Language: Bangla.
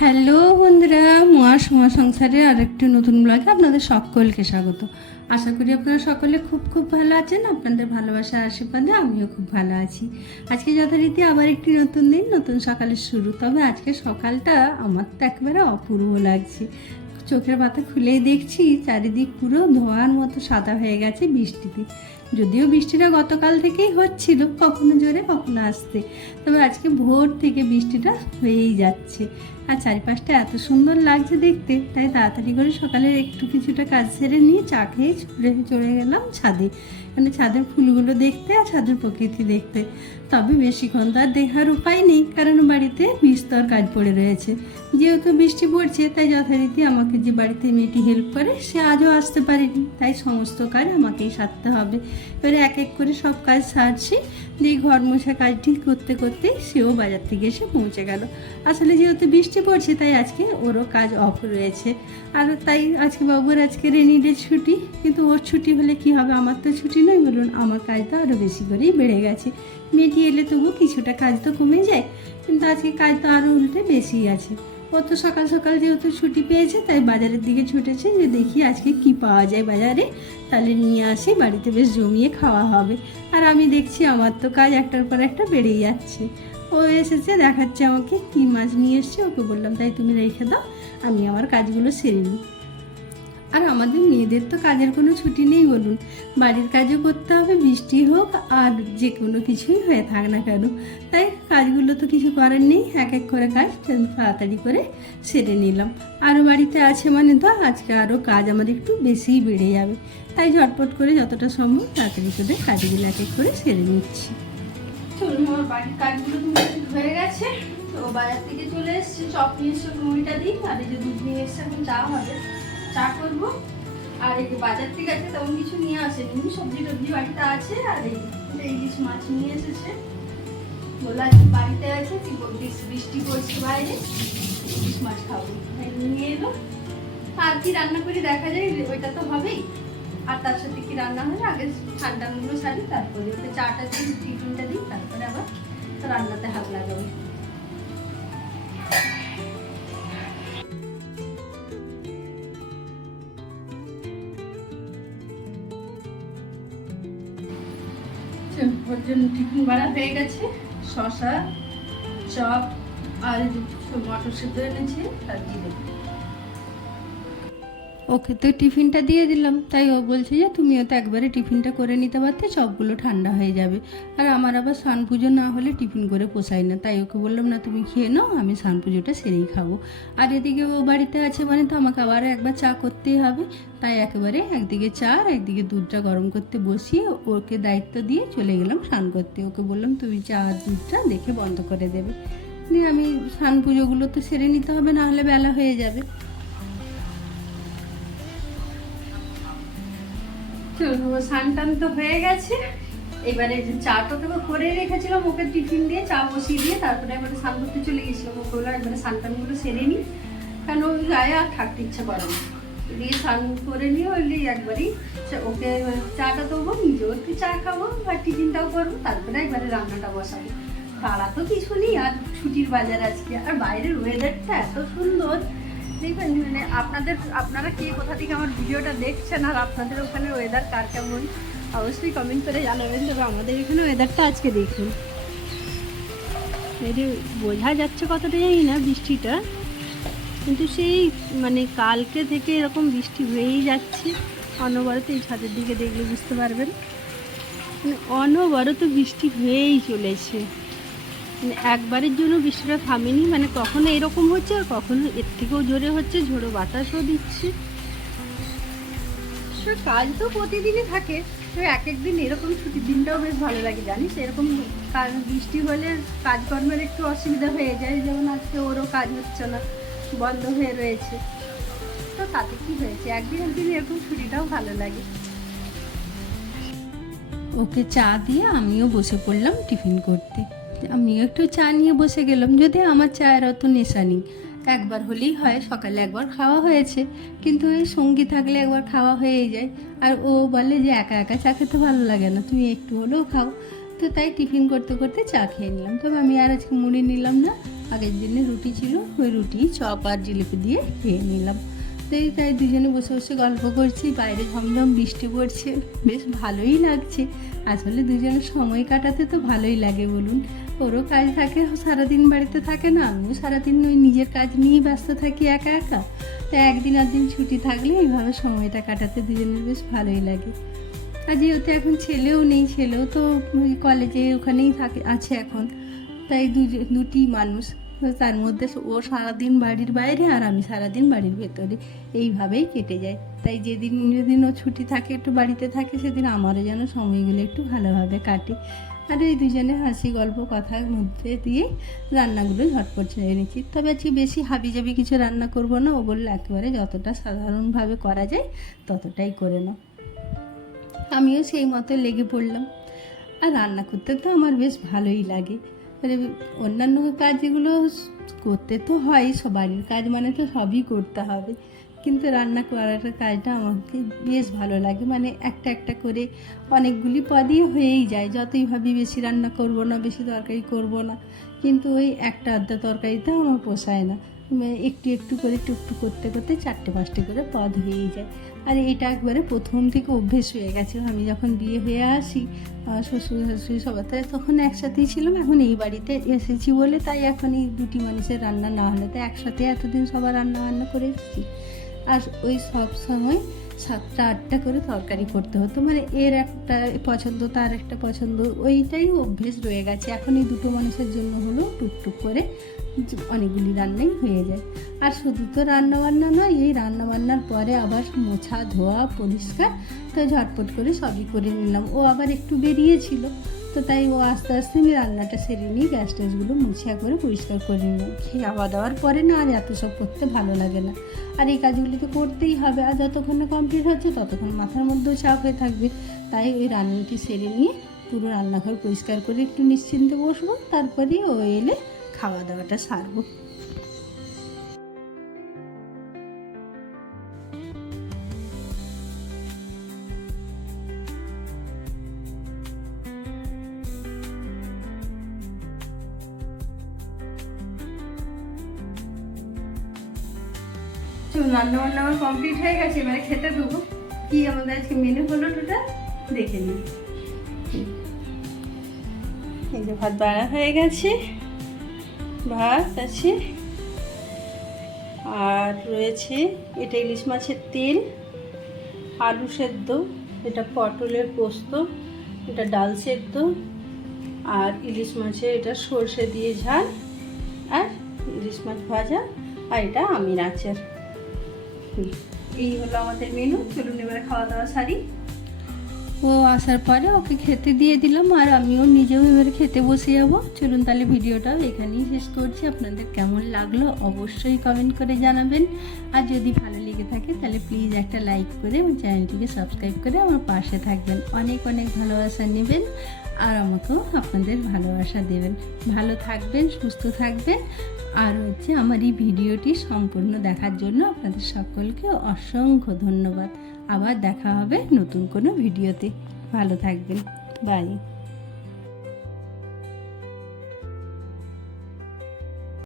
হ্যালো বন্ধুরা মহা সময় সংসারের আরেকটি নতুন ব্লগে আপনাদের সকলকে স্বাগত। আশা করি আপনারা সকলে খুব খুব ভালো আছেন, আপনাদের ভালোবাসার আশীর্বাদে আমিও খুব ভালো আছি। আজকে যথারীতি আবার একটি নতুন দিন, নতুন সকালের শুরু। তবে আজকে সকালটা আমার তো একেবারে অপূর্ব লাগছে। চোখের পাতা খুলেই দেখছি, চারিদিক পুরো ধোয়ার মতো সাদা হয়ে গেছে বৃষ্টিতে। যদিও বৃষ্টিটা গতকাল থেকেই হচ্ছিল, কখনো জোরে, কখনো আসতে। তবে আজকে ভোর থেকে বৃষ্টিটা হয়েই যাচ্ছে। আর চারিপাশটা এত সুন্দর লাগছে দেখতে, তাই তাড়াতাড়ি করে সকালের একটু কিছুটা কাজ সেরে নিয়ে চা খেয়ে ছুটে চলে গেলাম ছাদে। মানে ছাদের ফুলগুলো দেখতে আর ছাদের প্রকৃতি দেখতে। তবে বেশিক্ষণ তো আর দেখার উপায় নেই, কারণ বাড়িতে বিস্তর কাজ পড়ে রয়েছে। যেহেতু বৃষ্টি পড়ছে, তাই যথারীতি আমাকে যে বাড়িতে মেয়েটি হেল্প করে, সে আজও আসতে পারেনি। তাই সমস্ত কাজ আমাকেই সারতে হবে। এবারে এক এক করে সব কাজ সারছি। দিয়ে ঘর মোছা কাজটি করতে করতে সেও বাজার থেকে এসে পৌঁছে গেল। আসলে যেহেতু বৃষ্টি পড়ছে, তাই আজকে ওরও কাজ অফ রয়েছে। আর তাই আজকে বাবুর আজকে রেনি ডে ছুটি। কিন্তু ওর ছুটি হলে কি হবে? আমার তো ছুটি নয় বলুন, আমার কাজ তো আরও বেশি করেই বেড়ে গেছে। মেয়েটি এলে তবু কিছুটা কাজ তো কমে যায়, কিন্তু আজকে কাজ তো আরও উল্টে বেশি আছে। ও তো সকাল সকাল যেহেতু ছুটি পেয়েছে, তাই বাজারের দিকে ছুটেছে যে দেখি আজকে কি পাওয়া যায় বাজারে। তাহলে নিয়ে আসি, বাড়িতে বেশ জমিয়ে খাওয়া হবে। আর আমি দেখছি আমার তো কাজ একটার পর একটা বেড়েই যাচ্ছে। ও এসেছে, দেখাচ্ছে আমাকে কি মাছ নিয়ে এসছে, ওকে বললাম, তাই তুমি রেখে দাও, আমি আমার কাজগুলো সেরে নিই। আর আমাদের মেয়েদের তো কাজের কোনো ছুটি নেই বলুন। বাড়ির কাজও করতে হবে, বৃষ্টি হোক আর যে কোনো কিছুই হয়ে থাক না কেন। তাই কাজগুলো তো কিছু করার নেই, এক এক করে কাজ তাড়াতাড়ি করে সেরে নিলাম। আরও বাড়িতে আছে মানে তো আজকে আরও কাজ আমাদের একটু বেশিই বেড়ে যাবে। তাই ঝটপট করে যতটা সম্ভব তাড়াতাড়ি করে কাজগুলো এক এক করে সেরে নিচ্ছি। চলুন, আমার বাড়ির কাজগুলো হয়ে গেছে। তো বাজার থেকে চলে এসেছি, চপ নিয়ে এসে মুড়িটা দিই, আর এই যে দুধ নিয়ে এসছে এখন চা হবে। চা করব। আর এই বাজার থেকে আছে, তেমন কিছু নিয়ে আসেনি। সবজি টবজি বাড়িতে আছে, আর এই ইলিশ মাছ নিয়ে এসেছে। আজকে বাড়িতে আছে বৃষ্টি পড়ছে বাইরে ইলিশ মাছ খাব। নিয়ে এলো। আর কি রান্না করি দেখা যায়, ওইটা তো হবেই। আর তার সাথে কি রান্না হয় আগে ঠান্ডাগুলো সারি তারপরে ওকে চাটা দিই, টিফিনটা দিই, তারপরে আবার রান্নাতে হাত লাগাবো। ওর জন্য টিফিন বাড়া হয়ে গেছে। শশা চপ আর মটর সেদ্ধ এনেছি আর জিরে। ওকে তো টিফিনটা দিয়ে দিলাম, তাই ও বলছে যে তুমিও তো একবারে টিফিনটা করে নিতে পারতে, সবগুলো ঠান্ডা হয়ে যাবে। আর আমার আবার স্নান পুজো না হলে টিফিন করে পোষায় না, তাই ওকে বললাম, না, তুমি খেয়ে নাও, আমি স্নান পুজোটা সেরেই খাব। আর এদিকে ও বাড়িতে আছে মানে তো আমাকে আবার একবার চা করতেই হবে, তাই একেবারে একদিকে চা আর একদিকে দুধটা গরম করতে বসিয়ে ওকে দায়িত্ব দিয়ে চলে গেলাম স্নান করতে। ওকে বললাম, তুমি চা আর দুধটা দেখে বন্ধ করে দেবে। দিয়ে আমি স্নান পুজোগুলো তো সেরে নিতে হবে, না হলে বেলা হয়ে যাবে। চলো স্নান টান তো হয়ে গেছে। এবারে যে চাটা তো করে রেখেছিলাম, ওকে টিফিন দিয়ে চা বসিয়ে দিয়ে তারপরে এবারে স্নান করতে চলে গেছিলাম ওকে বললাম একবারে স্নানটানগুলো সেরে নিই কারণ ওই গায়ে আর থাকতে ইচ্ছে করে না। দিয়ে স্নান করে নিয়ে ওই একবারই ওকে চাটা দেবো, নিজেও একটু চা খাব আর টিফিনটাও করব, তারপরে একবারে রান্নাটা বসাবো। তারা তো কিছু নেই, আর ছুটির বাজার আজকে। আর বাইরের ওয়েদারটা এত সুন্দর দেখবেন মানে আপনাদের, আপনারা কে কোথা থেকে আমার ভিডিওটা দেখছেন আর আপনাদের ওখানে ওয়েদার কার কেমন, অবশ্যই কমেন্ট করে জানাবেন, তবে আমাদের এখানে ওয়েদারটা আজকে দেখুন। এই বোঝা যাচ্ছে কতটা জানি না বৃষ্টিটা, কিন্তু সেই মানে কালকে থেকে এরকম বৃষ্টি হয়েই যাচ্ছে। অনবরত এই ছাদের দিকে দেখলে বুঝতে পারবেন। মানে অনবরত বৃষ্টি হয়েই চলেছে। একবারের জন্য বৃষ্টিটা থামেনি মানে কখনো এরকম হচ্ছে আর কখনো এর থেকেও জোরে হচ্ছে ঝোড়ো বাতাসও দিচ্ছে। সে কাজ তো প্রতিদিনই থাকে তো এক এক দিন এরকম ছুটির দিনটাও বেশ ভালো লাগে জানিস? এরকম কাজ বৃষ্টি হলে কাজকর্মের একটু অসুবিধা হয়ে যায় যেমন আজকে ওরও কাজ হচ্ছে না বন্ধ হয়ে রয়েছে। তো তাতে কি হয়েছে? একদিন একদিন এরকম ছুটিটাও ভালো লাগে। ওকে চা দিয়ে আমিও বসে পড়লাম টিফিন করতে। আমিও একটু চা নিয়ে বসে গেলাম, যদি আমার চায়ের অত নেশা নেই। একবার হলেই হয়, সকালে একবার খাওয়া হয়েছে, কিন্তু ওই সঙ্গী থাকলে একবার খাওয়া হয়েই যায়। আর ও বলে যে একা একা চা খেতে ভালো লাগে না, তুমি একটু হলেও খাও। তো তাই টিফিন করতে করতে চা খেয়ে নিলাম। তবে আমি আর আজকে মুড়ি নিলাম না, আগের দিনে রুটি ছিল, ওই রুটি, চপ আর জিলিপি দিয়ে খেয়ে নিলাম। তো এই তাই দুজনে বসে বসে গল্প করছি, বাইরে ঝমঝম বৃষ্টি পড়ছে, বেশ ভালোই লাগছে। আসলে দুজনে সময় কাটাতে তো ভালোই লাগে বলুন। ওরও কাজ থাকে সারাদিন বাড়িতে থাকে না, আমিও সারাদিন ওই নিজের কাজ নিয়েই ব্যস্ত থাকি একা একা। তাই একদিন দিন ছুটি থাকলে এইভাবে সময়টা কাটাতে দুজনের বেশ ভালোই লাগে। আর যেহেতু এখন ছেলেও নেই, ছেলেও তো কলেজে ওখানেই থাকে, আছে এখন। তাই দুটি মানুষ। তো তার মধ্যে ও সারাদিন বাড়ির বাইরে আর আমি সারাদিন বাড়ির ভেতরে। এইভাবেই কেটে যায়। তাই যেদিন যেদিন ও ছুটি থাকে, একটু বাড়িতে থাকে, সেদিন আমারও যেন সময়গুলো একটু ভালোভাবে কাটে। আর এই দুজনে হাসি, গল্প কথার মধ্যে দিয়ে রান্নাগুলো ঝটপট ছেড়ে নিচ্ছি। তবে আজকে বেশি হাবি হাবিজাবি কিছু রান্না করব না। ও বললে, একেবারে যতটা সাধারণভাবে করা যায়, ততটাই করে নাও। আমিও সেই মতো লেগে পড়লাম। আর রান্না করতে তো আমার বেশ ভালোই লাগে। মানে অন্যান্য কাজগুলো করতে তো হয় সব বাড়ির কাজ মানে তো সবই করতে হবে। কিন্তু রান্না করার কাজটা আমাকে বেশ ভালো লাগে। মানে একটা একটা করে অনেকগুলি পদই হয়েই যায়। যতই ভাবি বেশি রান্না করব না, বেশি তরকারি করব না, কিন্তু ওই একটা আধটা তরকারিতে আমার পোষায় না। একটু একটু করে টুকটুক করতে করতে চারটে পাঁচটে করে পদ হয়েই যায়। আর এটা একবারে প্রথম থেকে অভ্যেস হয়ে গেছে। আমি যখন বিয়ে হয়ে আসি শ্বশুর, শাশুড়ি সবার তাই তখন একসাথেই ছিলাম। এখন এই বাড়িতে এসেছি বলে তাই এখন এই দুটি মানুষের রান্না না হলে তো একসাথে এতদিন সবার রান্না বান্না করে এসেছি। আর ওই সব সময় সাতটা, আটটা করে তরকারি করতে হতো। মানে এর একটা পছন্দ, তার একটা পছন্দ, ওইটাই অভ্যেস রয়ে গেছে। এখন এই দুটো মানুষের জন্য হলো টুকটুক করে অনেকগুলি রান্নাই হয়ে যায়। আর শুধু তো রান্নাবান্না নয়, এই রান্না বান্নার পরে আবার মোছা, ধোয়া, পরিষ্কার, তো ঝটপট করে সবই করে নিলাম। ও আবার একটু বেরিয়েছিল, তো তাই ও আস্তে আস্তে আমি রান্নাটা সেরে নিয়ে গ্যাস ট্যাসগুলো মুছিয়া করে পরিষ্কার করে নিলাম। খাওয়া দাওয়ার পরে না আর এত সব করতে ভালো লাগে না। আর এই কাজগুলি তো করতেই হবে, আর যতক্ষণ না কমপ্লিট হচ্ছে ততক্ষণ মাথার মধ্যেও চাপ হয়ে থাকবে। তাই ওই রান্নাটি সেরে নিয়ে পুরো রান্নাঘর পরিষ্কার করে একটু নিশ্চিন্তে বসবো তারপরে ও এলে খাওয়া দাওয়াটা সারবো। রান্না বান্না আমার কমপ্লিট হয়ে গেছে, এবারে খেতে দেবো। কি আমাদের আজকে মেনু হলো টোটাল দেখে নিই। এই যে ভাত বাড়া হয়ে গেছে। ভাত আছে। আর রয়েছে এটা ইলিশ মাছের তেল, আলু সেদ্ধ, এটা পটলের পোস্ত, এটা ডাল সেদ্ধ, আর ইলিশ মাছের এটা সর্ষে দিয়ে ঝাল, আর ইলিশ মাছ ভাজা, আর এটা আমির আচার। এই হলো আমাদের মেনু চলুন এবার খাওয়া দাওয়া সারি। ও আসার পরে ওকে খেতে দিয়ে দিলাম, আর আমিও নিজেও এবারে খেতে বসে যাব। চলুন তাহলে ভিডিওটাও এখানেই শেষ করছি। আপনাদের কেমন লাগল অবশ্যই কমেন্ট করে জানাবেন। আর যদি ভালো লেগে থাকে, তাহলে প্লিজ একটা লাইক করে আমার চ্যানেলটিকে সাবস্ক্রাইব করে আমার পাশে থাকবেন। অনেক অনেক ভালোবাসা নেবেন আর আমাকেও আপনাদের ভালোবাসা দেবেন। ভালো থাকবেন, সুস্থ থাকবেন। আর হচ্ছে আমার এই ভিডিওটি সম্পূর্ণ দেখার জন্য আপনাদের সকলকে অসংখ্য ধন্যবাদ। আবার দেখা হবে নতুন কোনো ভিডিওতে। ভালো থাকবেন। বাই